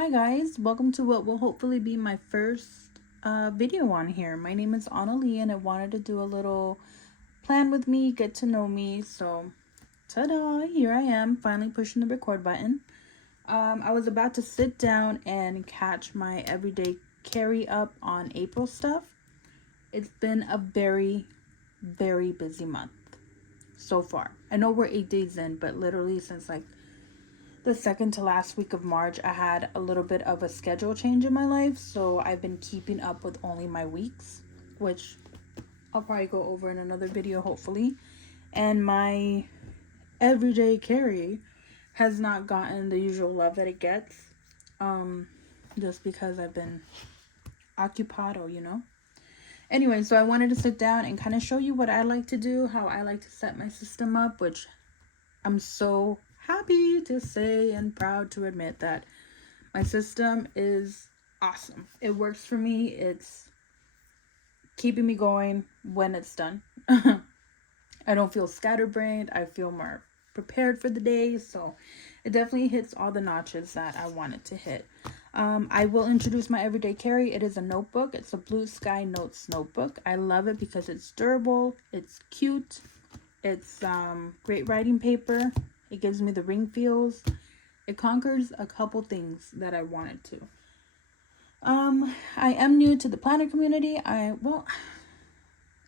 Hi guys, welcome to what will hopefully be my first video on here. My name is Annalie and I wanted to do a little plan with me, get to know me. So ta-da, here I am finally pushing the record button. I was about to sit down and catch my everyday carry up on April stuff. It's been a very busy month so far. I know we're 8 days in, but literally since like the second to last week of March, I had a little bit of a schedule change in my life, so I've been keeping up with only my weeks, which I'll probably go over in another video hopefully. And my everyday carry has not gotten the usual love that it gets, just because I've been occupado, Anyway, so I wanted to sit down and kind of show you what I like to do, how I like to set my system up, which I'm so happy to say and proud to admit that my system is awesome. It works for me. It's keeping me going when it's done. I don't feel scatterbrained. I feel more prepared for the day. So it definitely hits all the notches that I want it to hit. I will introduce my everyday carry. It is a notebook. It's a Blue Sky Notes notebook. I love it because it's durable. It's cute. It's great writing paper. It gives me the ring feels. It conquers a couple things that I wanted to. I am new to the planner community. I'm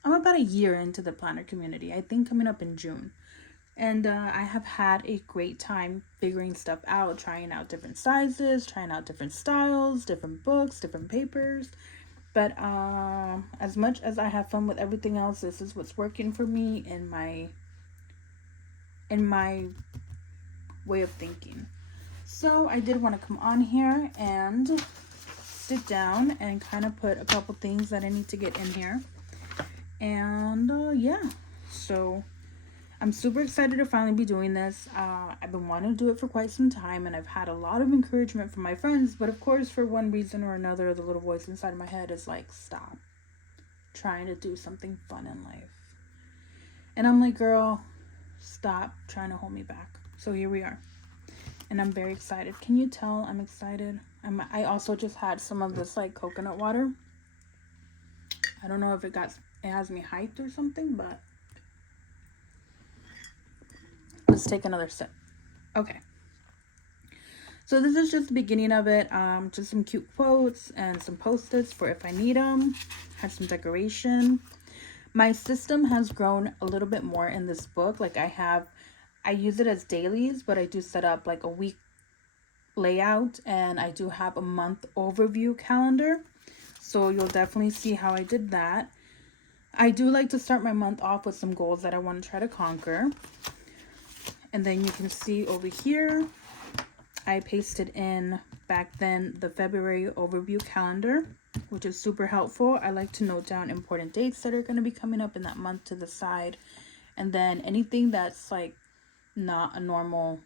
about a year into the planner community. I think coming up in June. And I have had a great time figuring stuff out, trying out different sizes, trying out different styles, different books, different papers. But as much as I have fun with everything else, this is what's working for me in my way of thinking. So I did want to come on here and sit down and kind of put a couple things that I need to get in here. And yeah, so I'm super excited to finally be doing this. I've been wanting to do it for quite some time, and I've had a lot of encouragement from my friends, but of course, for one reason or another, the little voice inside my head is like, stop trying to do something fun in life. And I'm like, girl, stop trying to hold me back. So here we are. And I'm very excited. Can you tell I'm excited? I also just had some of this like coconut water. I don't know if it has me hyped or something, but let's take another sip. Okay. So this is just the beginning of it. Just some cute quotes and some post-its for if I need them. Have some decoration. My system has grown a little bit more in this book. Like I use it as dailies, but I do set up like a week layout, and I do have a month overview calendar. So you'll definitely see how I did that. I do like to start my month off with some goals that I want to try to conquer. And then you can see over here, I pasted in back then the February overview calendar, which is super helpful. I like to note down important dates that are going to be coming up in that month to the side. And then anything that's like not a normal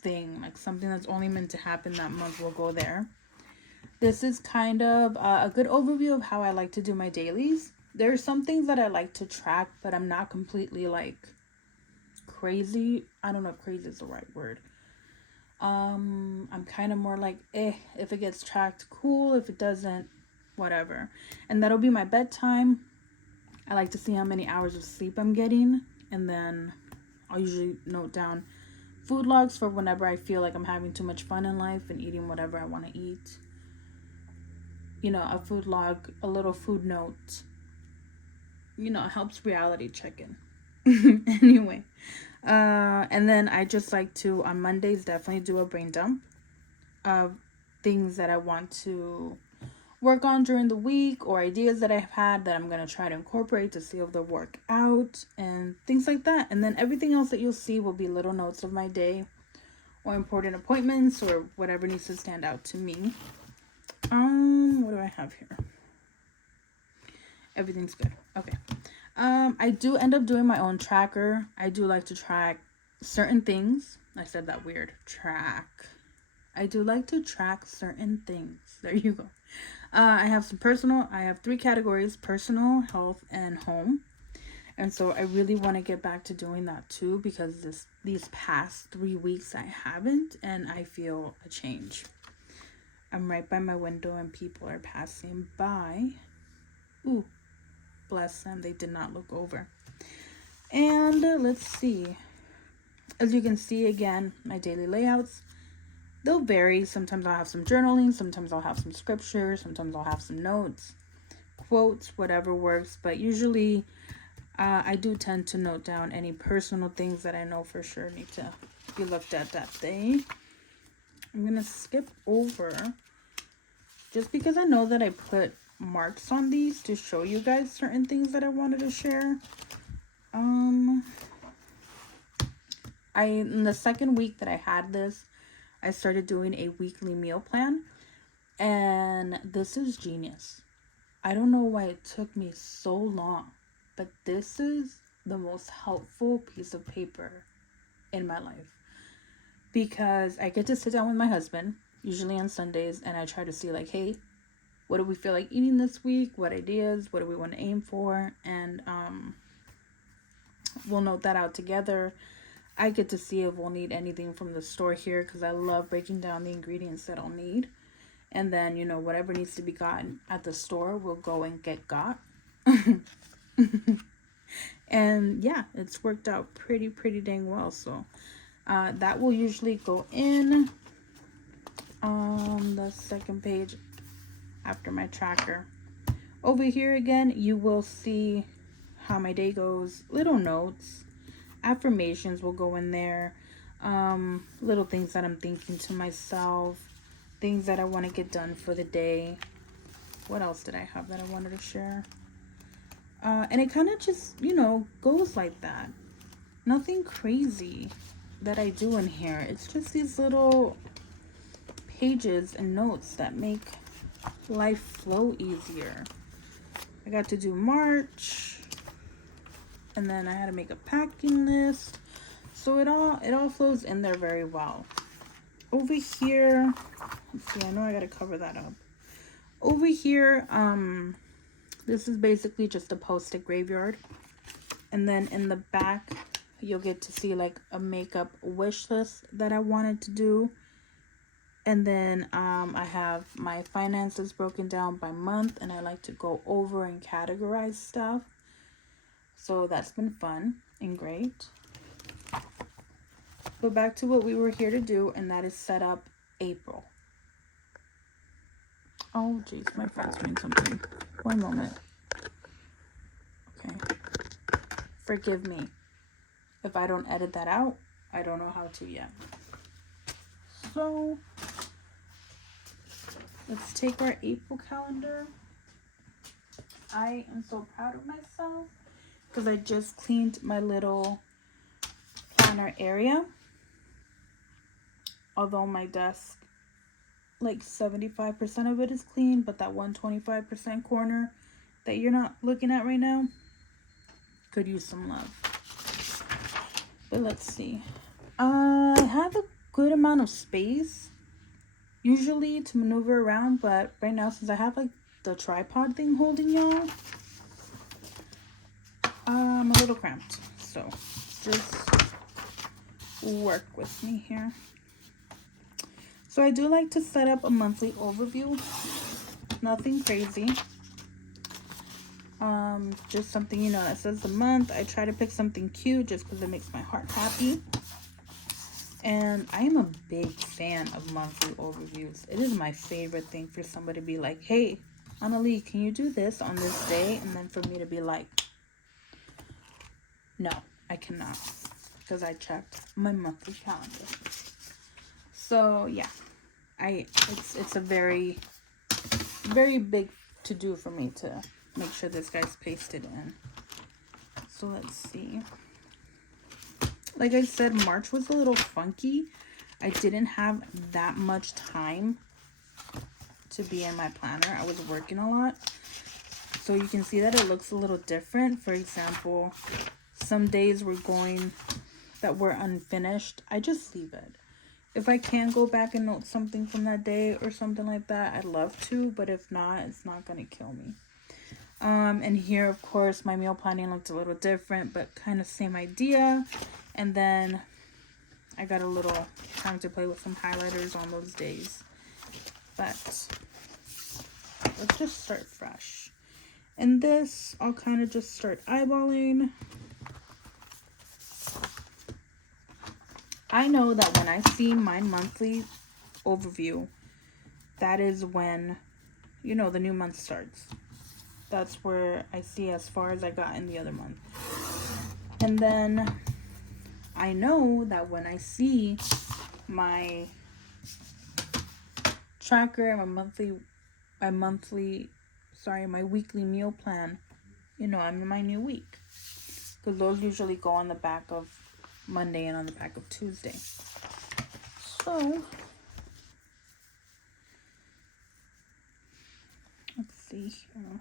thing, like something that's only meant to happen that month, will go there. This is kind of a good overview of how I like to do my dailies. There are some things that I like to track, but I'm not completely like crazy. I don't know if crazy is the right word. I'm kind of more like, if it gets tracked, cool. If it doesn't, whatever. And that'll be my bedtime. I like to see how many hours of sleep I'm getting, and then I'll usually note down food logs for whenever I feel like I'm having too much fun in life and eating whatever I want to eat. A food log, a little food note, helps reality check in. Anyway, and then I just like to, on Mondays, definitely do a brain dump of things that I want to work on during the week, or ideas that I've had that I'm going to try to incorporate to see if they'll work out and things like that. And then everything else that you'll see will be little notes of my day or important appointments or whatever needs to stand out to me. What do I have here? Everything's good. Okay. I do end up doing my own tracker. I do like to track certain things. I said that weird. Track. I do like to track certain things. There you go. I have 3 categories: personal, health, and home. And so I really want to get back to doing that too, because these past 3 weeks I haven't, and I feel a change. I'm right by my window and people are passing by. Ooh, bless them. They did not look over. And let's see. As you can see, again, my daily layouts, they'll vary. Sometimes I'll have some journaling. Sometimes I'll have some scripture. Sometimes I'll have some notes, quotes, whatever works. But usually I do tend to note down any personal things that I know for sure need to be looked at that day. I'm going to skip over just because I know that I put marks on these to show you guys certain things that I wanted to share. In the second week that I had this, I started doing a weekly meal plan, and this is genius. I don't know why it took me so long, but this is the most helpful piece of paper in my life, because I get to sit down with my husband, usually on Sundays, and I try to see like, hey, what do we feel like eating this week? What ideas? What do we want to aim for? And we'll note that out together. I get to see if we'll need anything from the store here, because I love breaking down the ingredients that I'll need. And then, you know, whatever needs to be gotten at the store, we'll go and get got. And yeah, it's worked out pretty dang well. So that will usually go in on the second page after my tracker. Over here again, you will see how my day goes. Little notes, affirmations will go in there. Little things that I'm thinking to myself, things that I want to get done for the day. What else did I have that I wanted to share? And it kind of just, you know, goes like that. Nothing crazy that I do in here. It's just these little pages and notes that make life flow easier. I got to do March, and then I had to make a packing list. So it all flows in there very well. Over here, let's see, I know I gotta cover that up. Over here, this is basically just a post-it graveyard. And then in the back, you'll get to see like a makeup wish list that I wanted to do. And then I have my finances broken down by month, and I like to go over and categorize stuff. So that's been fun and great. But back to what we were here to do, and that is set up April. Oh, geez, my phone's doing something. One moment. Okay. Forgive me. If I don't edit that out, I don't know how to yet. So, let's take our April calendar. I am so proud of myself because I just cleaned my little planner area. Although my desk, like 75% of it is clean, but that 125% corner that you're not looking at right now could use some love. But let's see. I have a good amount of space usually to maneuver around, but right now, since I have like the tripod thing holding y'all, I'm a little cramped. So just work with me here. So I do like to set up a monthly overview. Nothing crazy. Just something, you know, that says the month. I try to pick something cute just because it makes my heart happy. And I am a big fan of monthly overviews. It is my favorite thing for somebody to be like, hey, Annalie, can you do this on this day? And then for me to be like, no, I cannot. Because I checked my monthly calendar. So yeah, it's a very big to do for me to make sure this guy's pasted in. So let's see. Like I said, March was a little funky. I didn't have that much time to be in my planner. I was working a lot. So you can see that it looks a little different. For example, some days that were unfinished, I just leave it. If I can go back and note something from that day or something like that, I'd love to, but if not, it's not going to kill me. And here, of course, my meal planning looked a little different, but kind of same idea. And then I got a little time to play with some highlighters on those days. but let's just start fresh. And this, I'll kind of just start eyeballing. I know that when I see my monthly overview, that is when, you know, the new month starts. That's where I see as far as I got in the other month. And then I know that when I see my tracker and my weekly meal plan, you know, I'm in my new week. Because those usually go on the back of Monday and on the back of Tuesday. So, let's see here.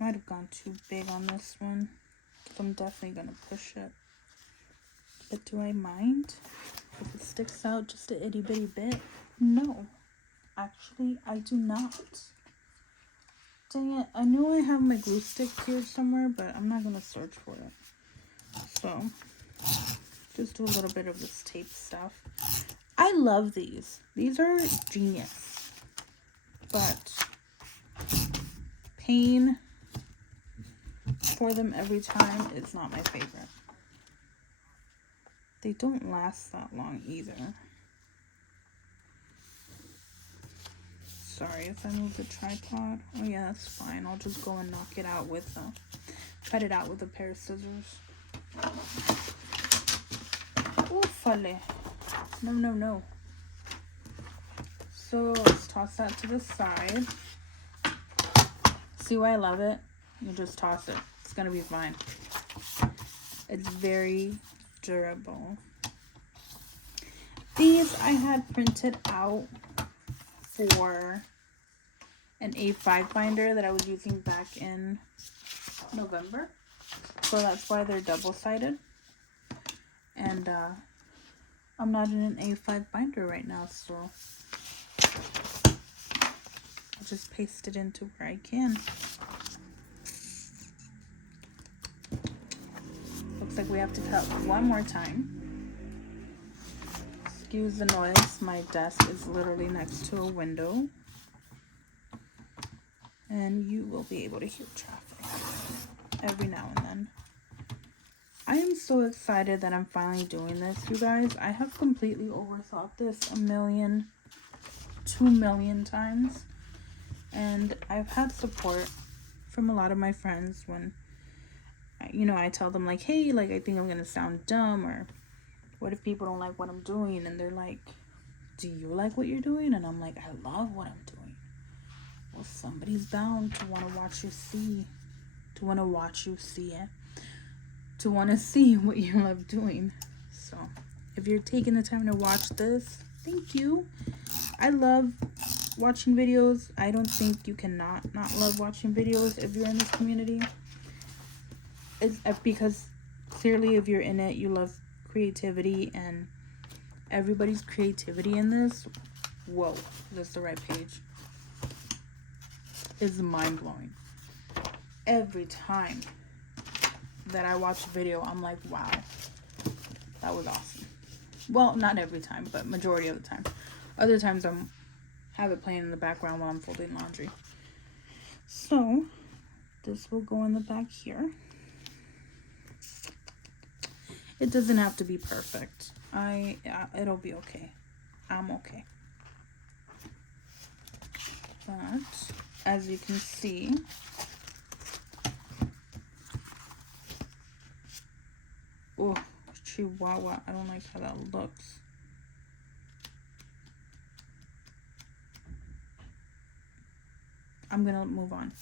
Might have gone too big on this one. I'm definitely going to push it. But do I mind if it sticks out just a itty bitty bit? No. Actually, I do not. Dang it. I know I have my glue stick here somewhere, but I'm not going to search for it. So, just do a little bit of this tape stuff. I love these. These are genius. But paying for them every time is not my favorite. They don't last that long either. Sorry if I move the tripod. Oh yeah, that's fine. I'll just go and knock it out with cut it out with a pair of scissors. Oofale. No. So let's toss that to the side. See why I love it? You just toss it. It's gonna be fine. It's very durable. These I had printed out for an A5 binder that I was using back in November. So that's why they're double-sided. And I'm not in an A5 binder right now, so I'll just paste it into where I can. Looks like we have to cut one more time. Excuse the noise. My desk is literally next to a window. And you will be able to hear traffic every now and then. I am so excited that I'm finally doing this, you guys. I have completely overthought this 2 million times. And I've had support from a lot of my friends when, you know, I tell them like, hey, like, I think I'm going to sound dumb, or what if people don't like what I'm doing? And they're like, do you like what you're doing? And I'm like, I love what I'm doing. Well, somebody's bound to want to watch you see, to want to see what you love doing. So if you're taking the time to watch this, thank you. I love watching videos. I don't think you can not love watching videos if you're in this community. It's because clearly if you're in it, you love creativity, and everybody's creativity in this, whoa, that's the right page, is mind-blowing. Every time that I watch a video, I'm like, wow, that was awesome. Well, not every time, but majority of the time. Other times have it playing in the background while I'm folding laundry. So this will go in the back here. It doesn't have to be perfect. It'll be okay. I'm okay. But as you can see, oh, Chihuahua, I don't like how that looks. I'm gonna move on.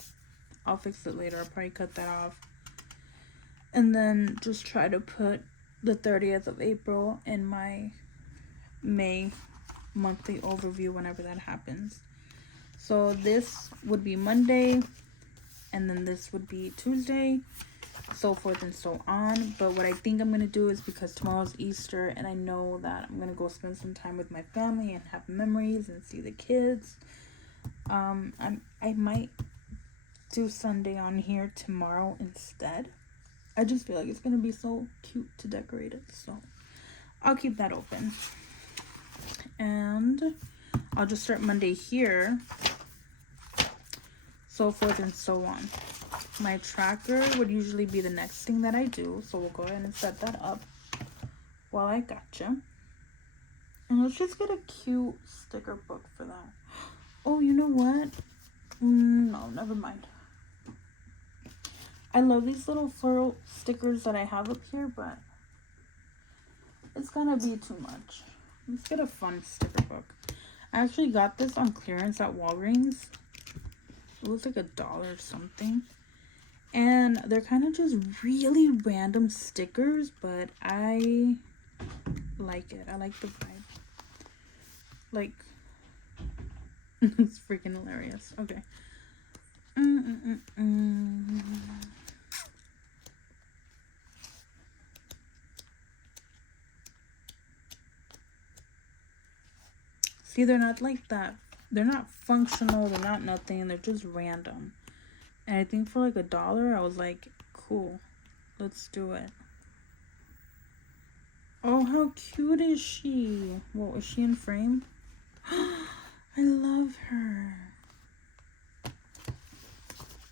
I'll fix it later. I'll probably cut that off. And then just try to put the 30th of April in my May monthly overview whenever that happens. So this would be Monday, and then this would be Tuesday, so forth and so on. But what I think I'm going to do is, because tomorrow's Easter and I know that I'm going to go spend some time with my family and have memories and see the kids, I might do Sunday on here tomorrow instead. I just feel like it's going to be so cute to decorate it, so I'll keep that open. And I'll just start Monday here, so forth and so on. My tracker would usually be the next thing that I do, so we'll go ahead and set that up while I gotcha. And let's just get a cute sticker book for that. Oh, you know what? No, never mind. I love these little floral stickers that I have up here, but it's gonna be too much. Let's get a fun sticker book. I actually got this on clearance at Walgreens. It was like $1 or something. And they're kind of just really random stickers, but I like it. I like the vibe. Like, it's freaking hilarious. Okay. See, they're not like that. They're not functional. They're not nothing. They're just random. And I think for like $1, I was like, cool. Let's do it. Oh, how cute is she? What, was she in frame? I love her.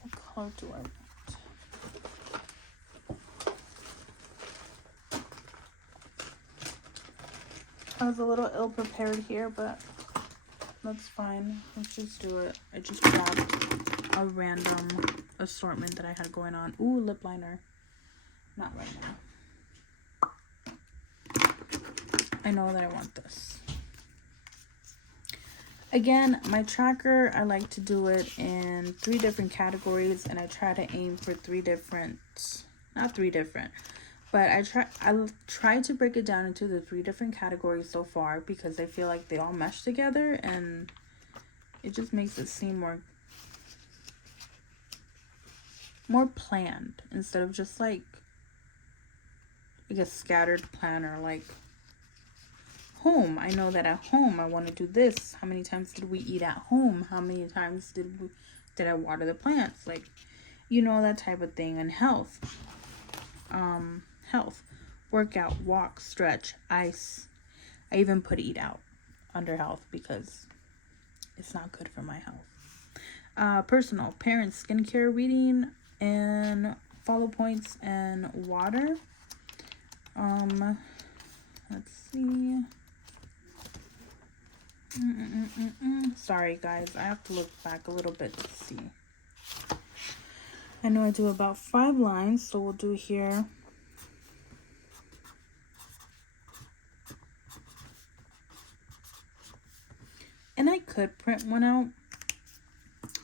What color do I want? I was a little ill-prepared here, but that's fine. Let's just do it. I just grabbed a random assortment that I had going on. Ooh, lip liner. Not right now. I know that I want this. Again, my tracker, I like to do it in 3 different categories, and I try to aim for 3 different, not 3 different, but I try to break it down into the 3 different categories so far, because I feel like they all mesh together and it just makes it seem more planned instead of just like a scattered planner. Like home, I know that at home I want to do this. How many times did we eat at home? How many times did I water the plants? Like, you know, that type of thing. And health, workout, walk, stretch, ice. I even put eat out under health because it's not good for my health. Personal, parents, skincare, reading, and follow points, and water. Let's see. Sorry guys, I have to look back a little bit to see. I know I do about 5 lines, so we'll do here. And I could print one out.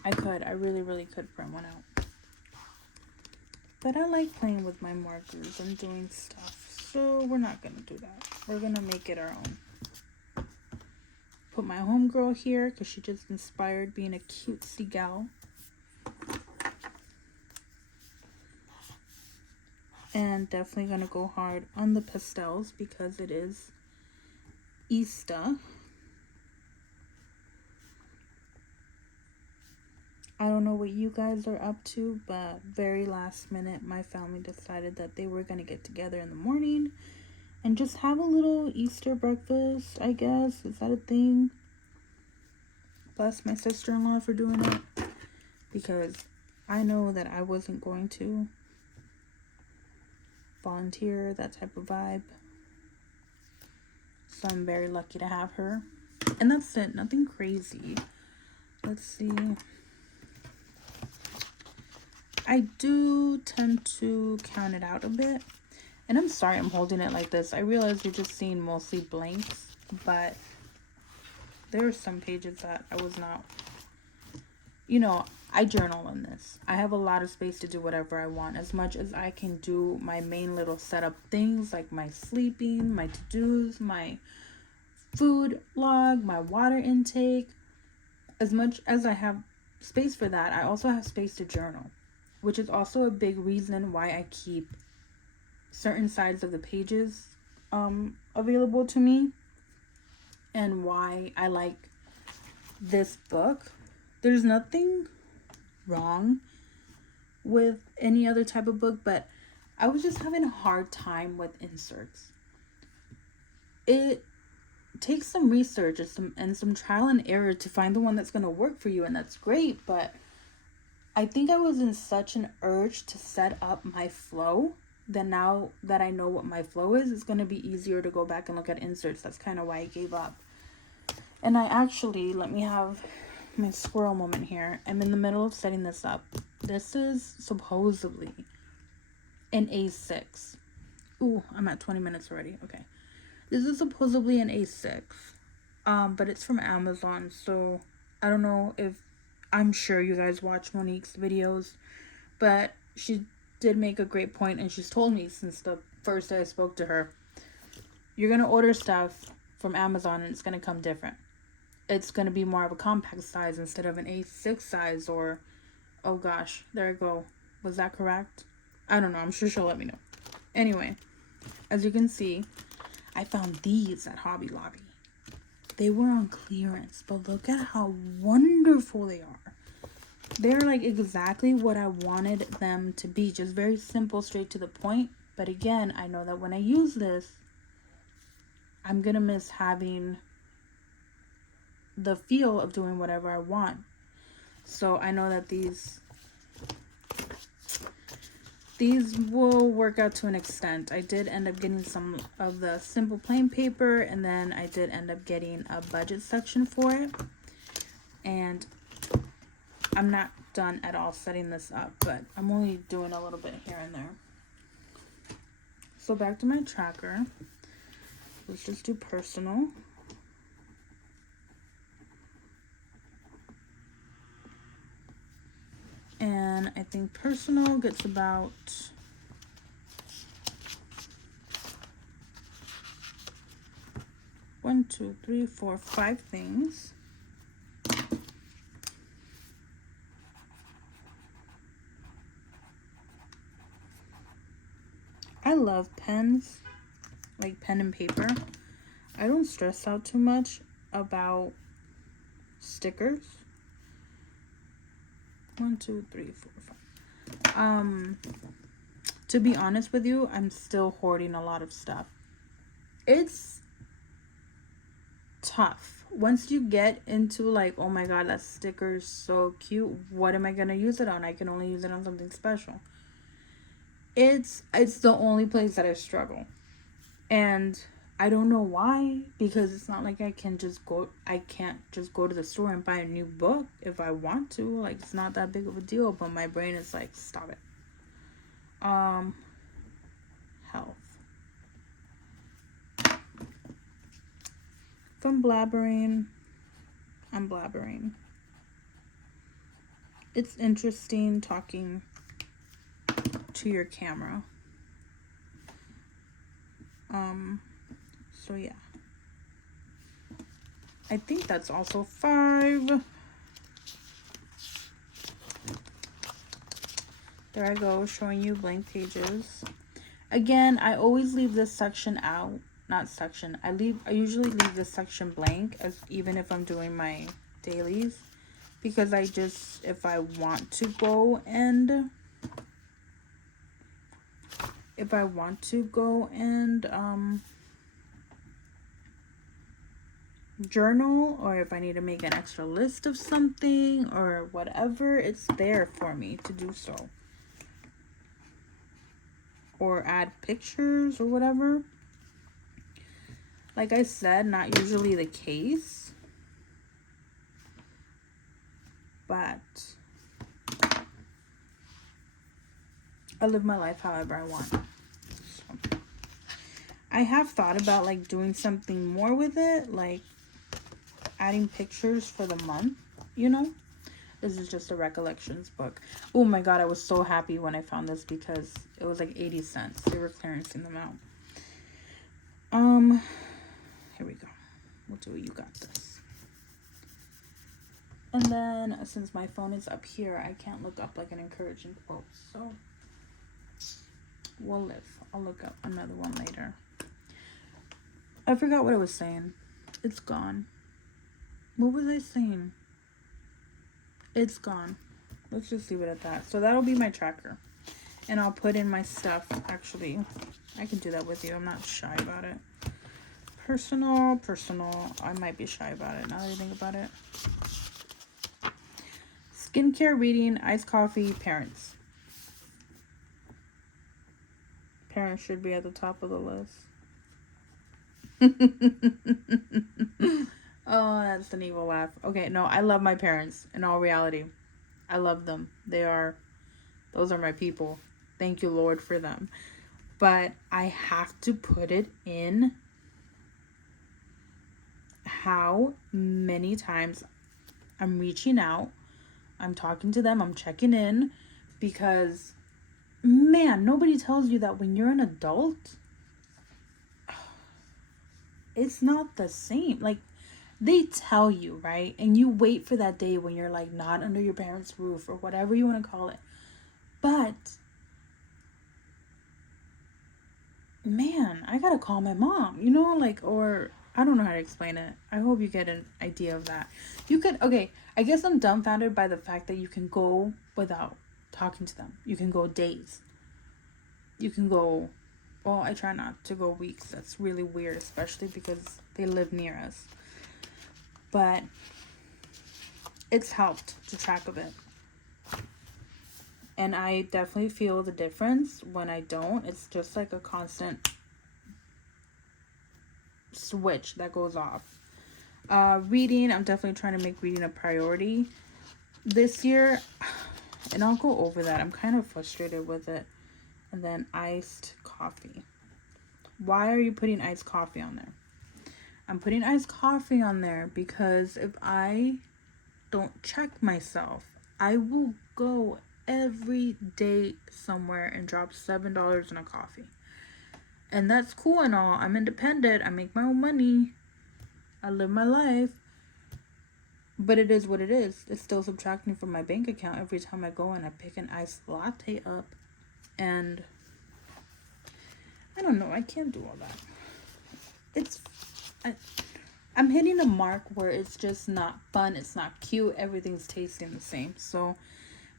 I really could print one out. But I like playing with my markers and doing stuff, so we're not gonna do that. We're gonna make it our own. Put my homegirl here because she just inspired being a cutesy gal. And definitely gonna go hard on the pastels because it is Easter. I don't know what you guys are up to, but very last minute, my family decided that they were going to get together in the morning and just have a little Easter breakfast, I guess. Is that a thing? Bless my sister-in-law for doing it, because I know that I wasn't going to volunteer, that type of vibe. So I'm very lucky to have her. And that's it. Nothing crazy. Let's see. I do tend to count it out a bit. And I'm sorry I'm holding it like this. I realize you're just seeing mostly blanks, but there are some pages that I was not, you know, I journal in this. I have a lot of space to do whatever I want, as much as I can do my main little setup things like my sleeping, my to-dos, my food log, my water intake. As much as I have space for that, I also have space to journal, which is also a big reason why I keep certain sides of the pages available to me, and why I like this book. There's nothing wrong with any other type of book, but I was just having a hard time with inserts. It takes some research and some trial and error to find the one that's going to work for you, and that's great. But I think I was in such an urge to set up my flow that now that I know what my flow is, it's going to be easier to go back and look at inserts. That's kind of why I gave up. And I actually, let me have my squirrel moment here. I'm in the middle of setting this up. This is supposedly an A6. Ooh, I'm at 20 minutes already. Okay. This is supposedly an A6. But it's from Amazon, so I don't know if, I'm sure you guys watch Monique's videos, but she did make a great point, and she's told me since the first day I spoke to her, you're going to order stuff from Amazon and it's going to come different. It's going to be more of a compact size instead of an A6 size, or, oh gosh, there I go. Was that correct? I don't know. I'm sure she'll let me know. Anyway, as you can see, I found these at Hobby Lobby. They were on clearance, but look at how wonderful they are. They're like exactly what I wanted them to be. Just very simple, straight to the point. But again, I know that when I use this, I'm going to miss having the feel of doing whatever I want. So I know that these will work out to an extent. I did end up getting some of the simple plain paper, and then I did end up getting a budget section for it. And I'm not done at all setting this up, but I'm only doing a little bit here and there. So back to my tracker. Let's just do personal. And I think personal gets about 1, 2, 3, 4, 5 things. I love pens, like pen and paper. I don't stress out too much about stickers. 1, 2, 3, 4, 5. To be honest with you, I'm still hoarding a lot of stuff. It's tough. Once you get into like, oh my god, that sticker is so cute, what am I gonna use it on? I can only use it on something special. It's the only place that I struggle. And I don't know why, because it's not like I can't just go to the store and buy a new book if I want to. Like, it's not that big of a deal, but my brain is like, stop it. Health. If I'm blabbering, I'm blabbering. It's interesting talking to your camera. So yeah. I think that's also 5. There I go, showing you blank pages. Again, I always leave this section out. Not section. I usually leave this section blank, as even if I'm doing my dailies, because if I want to go and journal, or if I need to make an extra list of something or whatever, it's there for me to do so, or add pictures or whatever. Like I said, not usually the case, but I live my life however I want. So, I have thought about like doing something more with it, like adding pictures for the month, you know. This is just a recollections book. Oh my god, I was so happy when I found this because it was like 80 cents. They were clearancing them out. Here we go. We'll do it. You got this. And then since my phone is up here, I can't look up like an encouraging quote, so we'll live. I'll look up another one later. I forgot what I was saying. It's gone. What was I saying? It's gone. Let's just leave it at that. So that'll be my tracker. And I'll put in my stuff. Actually, I can do that with you. I'm not shy about it. personal. I might be shy about it now that I think about it. Skincare, reading, iced coffee, parents. Parents should be at the top of the list. Oh, that's an evil laugh. Okay, no, I love my parents. In all reality, I love them. Those are my people. Thank you, Lord, for them. But I have to put it in how many times I'm reaching out, I'm talking to them, I'm checking in, because, man, nobody tells you that when you're an adult, it's not the same. Like, they tell you, right? And you wait for that day when you're like not under your parents' roof or whatever you want to call it. But, man, I gotta call my mom, you know, like, or I don't know how to explain it. I hope you get an idea of that. Okay, I guess I'm dumbfounded by the fact that you can go without talking to them. You can go days. You can go, well, I try not to go weeks. That's really weird, especially because they live near us. But it's helped to track of it. And I definitely feel the difference when I don't. It's just like a constant switch that goes off. Reading, I'm definitely trying to make reading a priority this year. And I'll go over that. I'm kind of frustrated with it. And then iced coffee. Why are you putting iced coffee on there? I'm putting iced coffee on there because if I don't check myself, I will go every day somewhere and drop $7 in a coffee. And that's cool and all. I'm independent. I make my own money. I live my life. But it is what it is. It's still subtracting from my bank account every time I go and I pick an iced latte up. And I don't know. I can't do all that. I'm hitting a mark where it's just not fun. It's not cute. Everything's tasting the same. So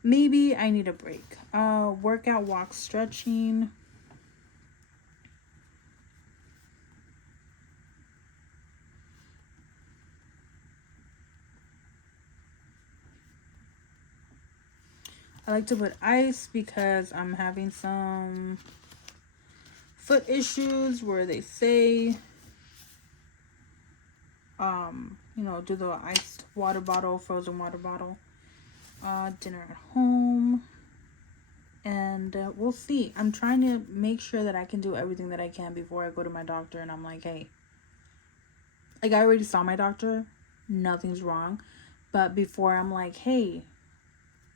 maybe I need a break. Workout, walk, stretching. I like to put ice because I'm having some foot issues where they say, do the iced water bottle, frozen water bottle. Dinner at home. And we'll see. I'm trying to make sure that I can do everything that I can before I go to my doctor. And I'm like, hey, like I already saw my doctor. Nothing's wrong. But before I'm like, hey,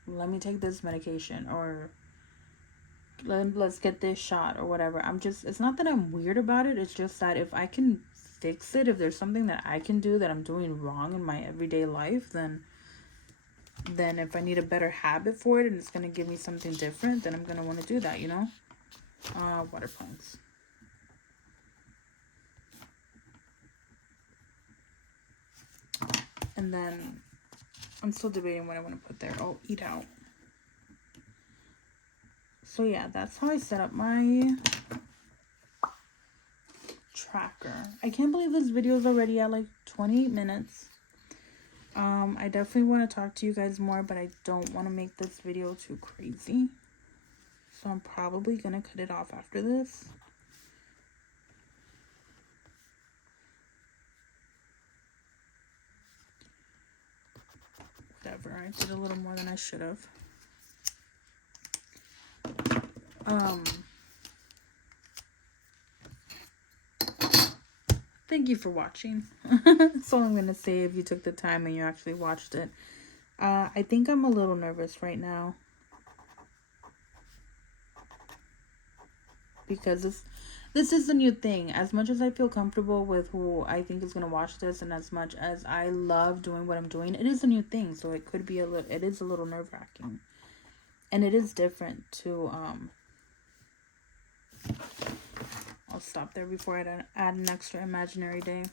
let me take this medication or let's get this shot or whatever. It's not that I'm weird about it. It's just that if I can fix it, if there's something that I can do that I'm doing wrong in my everyday life, then if I need a better habit for it and it's going to give me something different, then I'm going to want to do that, you know? Water plants. And then I'm still debating what I want to put there. Oh, eat out. So yeah, that's how I set up my tracker. I can't believe this video is already at like 28 minutes. I definitely want to talk to you guys more, but I don't want to make this video too crazy. So I'm probably going to cut it off after this. Whatever, I did a little more than I should have. Thank you for watching. That's all I'm going to say if you took the time and you actually watched it. I think I'm a little nervous right now. Because this is a new thing. As much as I feel comfortable with who I think is going to watch this, and as much as I love doing what I'm doing, it is a new thing. So it is a little nerve-wracking. And it is different to, I'll stop there before I add an extra imaginary day.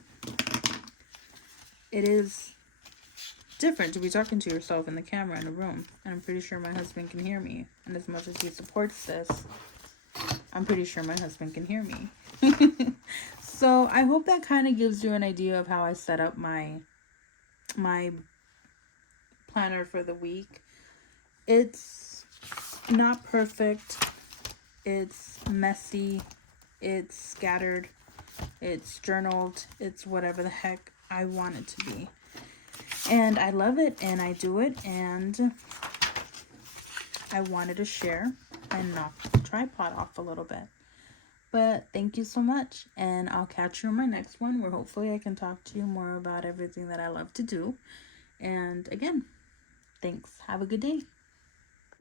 It is different to be talking to yourself in the camera in a room. And I'm pretty sure my husband can hear me. And as much as he supports this, I'm pretty sure my husband can hear me. So I hope that kind of gives you an idea of how I set up my planner for the week. It's not perfect. It's messy. It's scattered. It's journaled. It's whatever the heck I want it to be. And I love it, and I do it, and I wanted to share and knock the tripod off a little bit. But thank you so much, and I'll catch you in my next one where hopefully I can talk to you more about everything that I love to do. And again, thanks. Have a good day.